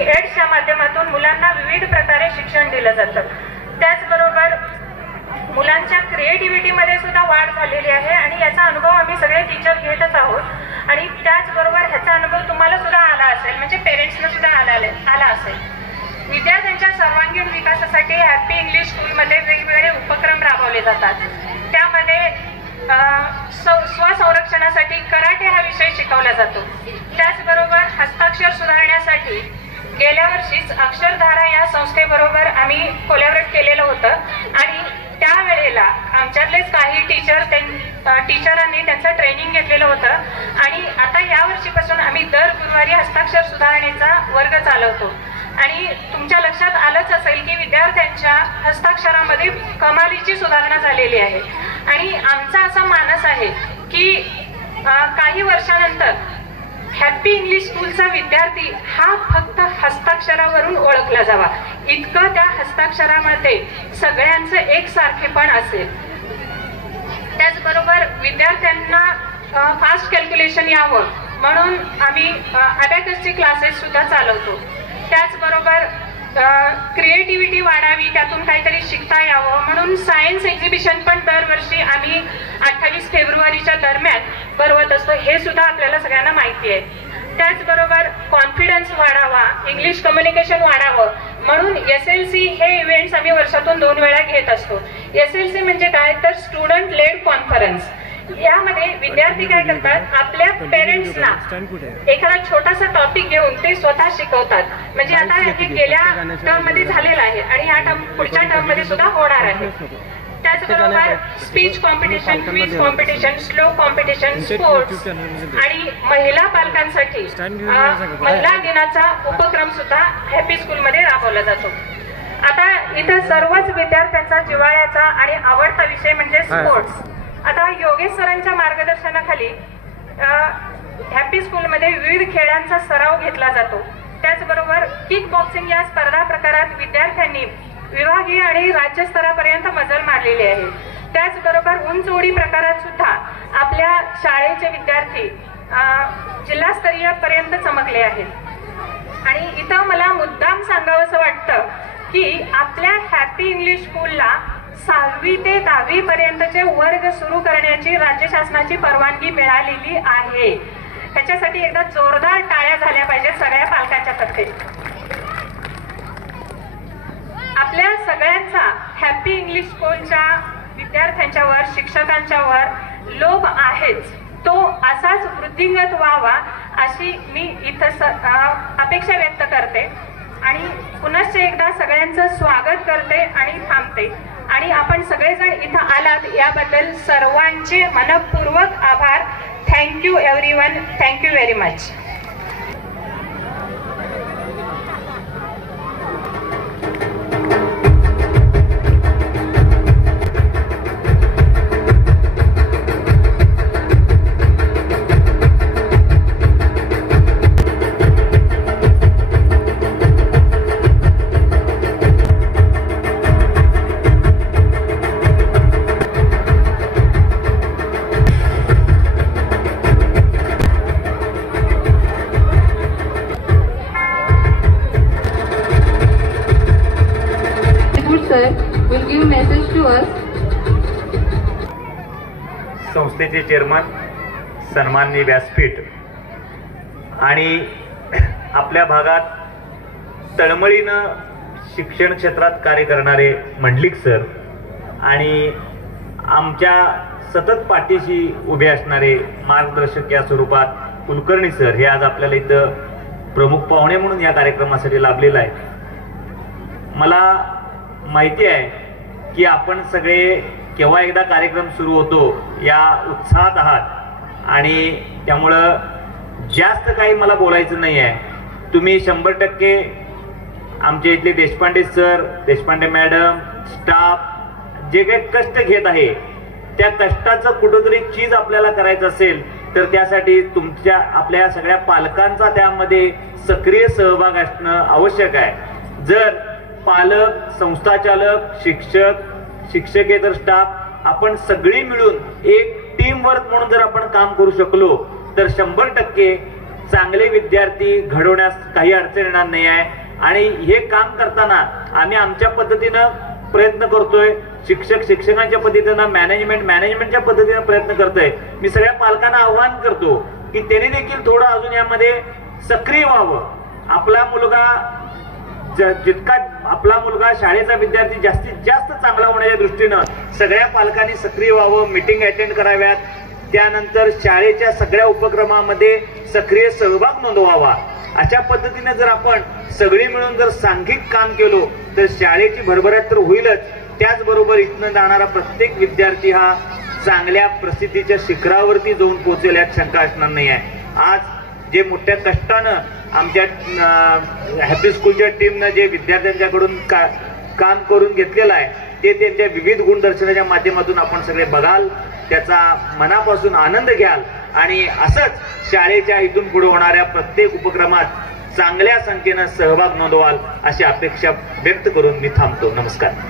एड्सच्या माध्यमातून मुलांना विविध प्रकारे शिक्षण दिलं जातं। त्याचबरोबर मुलांच्या क्रिएटिव्हिटीमध्ये सुद्धा वाढ झालेली आहे आणि याचा अनुभव आम्ही सगळे टीचर घेतच आहोत। आणि त्याचबरोबर ह्याचा अनुभव तुम्हाला सुद्धा आला असेल, म्हणजे पेरेंट्सना सुद्धा आला असेल। विद्यार्थ्यांच्या सर्वांगीण विकासासाठी हॅपी इंग्लिश स्कूलमध्ये वेगवेगळे उपक्रम राबवले जातात। त्यामध्ये स्वसंरक्षणासाठी कराटे हा विषय शिकवला जातो। त्याचबरोबर हस्ताक्षर सुधारण्यासाठी गेल्या वर्षीच अक्षरधारा या संस्थेबरोबर आम्ही कोलॅबोरेट केलेलं होतं आणि त्यावेळेला आमच्यातलेच काही टीचरांनी त्यांचं ट्रेनिंग घेतलेलं होतं आणि आता या वर्षीपासून आम्ही दर गुरुवारी हस्ताक्षर सुधारणेचा वर्ग चालवतो। आणि तुमच्या लक्षात आलंच असेल की विद्यार्थ्यांच्या हस्ताक्षरामध्ये कमालीची सुधारणा झालेली आहे आणि आमचा असा मानस आहे की काही वर्षानंतर हॅपी इंग्लिश स्कूलचा विद्यार्थी हा फक्त हस्ताक्षरावरून ओळखला जावा, इतकं त्या हस्ताक्षरामध्ये सगळ्यांचं एकसारखेपण असेल। त्याचबरोबर विद्यार्थ्यांना फास्ट कॅल्क्युलेशन यावं म्हणून आम्ही अबॅकसचे क्लासेस सुद्धा चालवतो। त्याचबरोबर क्रिएटिव्हिटी वाढावी, त्यातून काहीतरी शिकता यावं म्हणून सायन्स एक्झिबिशन पण दरवर्षी आम्ही 28 फेब्रुवारीच्या दरम्यान भरवत असतो, हे सुद्धा आपल्याला सगळ्यांना माहिती आहे। त्याचबरोबर कॉन्फिडन्स वाढावा, इंग्लिश कम्युनिकेशन वाढावं म्हणून SLC हे इव्हेंट्स आम्ही वर्षातून 2 वेळा घेत असतो। SLC म्हणजे काय तर स्टुडंट लेड कॉन्फरन्स। यामध्ये विद्यार्थी काय करतात, आपल्या पेरेंट्सना एखादा छोटासा टॉपिक घेऊन ते स्वतः शिकवतात। म्हणजे आता हे गेल्या टर्म मध्ये झालेलं आहे आणि या पुढच्या टर्म मध्ये सुद्धा होणार आहे। त्याचबरोबर speech competition, quiz competition, slow competition, sports आणि महिला पालकांसाठी महिला दिनाचा उपक्रम सुद्धा हॅपी स्कूलमध्ये राबवला जातो। आता इथं सर्वच विद्यार्थ्यांचा जिव्हाळ्याचा आणि आवडता विषय म्हणजे स्पोर्ट्स। आता योगेश सरांच्या मार्गदर्शनाखाली हॅपी स्कूलमध्ये विविध खेळांचा सराव घेतला जातो। त्याचबरोबर किक बॉक्सिंग या स्पर्धा प्रकारात विद्यार्थ्यांनी विभागीय आणि राज्यस्तरापर्यंत मजल मारलेली आहे। त्याचबरोबर उंच उडी प्रकारात सुद्धा आपल्या शाळेचे विद्यार्थी जिल्हास्तरीय पर्यंत चमकले आहेत। आणि इथं मला मुद्दाम सांगावंसं वाटतं की आपल्या हॅपी इंग्लिश स्कूलला 6वी ते 10वी पर्यंतचे वर्ग सुरू करण्याची राज्य शासनाची परवानगी मिळालेली आहे। त्याच्यासाठी एकदा जोरदार टाळ्या झाल्या पाहिजेत सगळ्या पालकांच्या तर्फे। आपल्या सगळ्यांचा हॅपी इंग्लिश स्कूलच्या विद्यार्थ्यांच्या वर, शिक्षकांच्या वर लोभ आहेच, तो असाच वृद्धिंगत व्हावा अशी मी इथं अपेक्षा व्यक्त करते आणि पुनश्च एकदा सगळ्यांचं स्वागत करते आणि थांबते। आणि आपण सगळेजण इथं आलात याबद्दल सर्वांचे मनपूर्वक आभार। Thank you everyone, thank you very much. will give message to us. संस्थेचे चेअरमन सन्माननीय व्यासपीठ आणि आपल्या भागात तळमळीनं शिक्षण क्षेत्रात कार्य करणारे मंडलिक सर आणि आमच्या सतत पाठीशी उभे असणारे मार्गदर्शक या स्वरूपात कुलकर्णी सर हे आज आपल्याला इथं प्रमुख पाहुणे म्हणून या कार्यक्रमासाठी लाभलेला आहे। मला माहिती आहे की आपण सगळे केव्हा एकदा कार्यक्रम सुरू होतो या उत्साहात आहात आणि त्यामुळं जास्त काही मला बोलायचं नाही आहे। तुम्ही 100% आमच्या इथले Deshpande sir, Deshpande madam, staff जे काही कष्ट घेत आहे त्या कष्टाचं कुठंतरी चीज आपल्याला करायचं असेल तर त्यासाठी तुमच्या आपल्या सगळ्या पालकांचा त्यामध्ये सक्रिय सहभाग असणं आवश्यक आहे। जर पालक, संस्थाचालक, शिक्षक, शिक्षकेतर स्टाफ आपण सगळी मिळून एक टीम वर्क म्हणून जर आपण काम करू शकलो तर 100% चांगले विद्यार्थी घडवण्यास काही अडचण येणार नाही आहे. आणि हे काम करताना आम्ही आमच्या पद्धतीनं प्रयत्न करतोय, शिक्षकांच्या पद्धतीनं, मॅनेजमेंटच्या पद्धतीनं प्रयत्न करतोय. मी सगळ्या पालकांना आव्हान करतो की त्यांनी देखील थोडं अजून यामध्ये सक्रिय व्हावं. आपला मुलगा शाळेचा विद्यार्थी जास्तीत जास्त चांगला होण्याच्या दृष्टीनं सगळ्या पालकांनी सक्रिय व्हावं, मीटिंग अटेंड कराव्यात, त्यानंतर शाळेच्या सगळ्या उपक्रमामध्ये सक्रिय सहभाग नोंदवावा. अशा पद्धतीने जर आपण सगळी मिळून जर सांघिक काम केलो तर शाळेची भरभराट तर होईलच, त्याचबरोबर इथनं जाणारा प्रत्येक विद्यार्थी हा चांगल्या प्रसिद्धीच्या शिखरावरती जाऊन पोहोचेल यात शंका असणार नाही आहे. आज जे मोठ्या कष्टानं आमच्या हॅपी स्कूलच्या टीमनं जे विद्यार्थ्यांच्याकडून काम करून घेतलेलं आहे ते त्यांच्या विविध गुणदर्शनाच्या माध्यमातून आपण सगळे बघाल, त्याचा मनापासून आनंद घ्याल आणि असंच शाळेच्या इथून पुढे होणाऱ्या प्रत्येक उपक्रमात चांगल्या संख्येनं सहभाग नोंदवाल अशी अपेक्षा व्यक्त करून मी थांबतो. नमस्कार.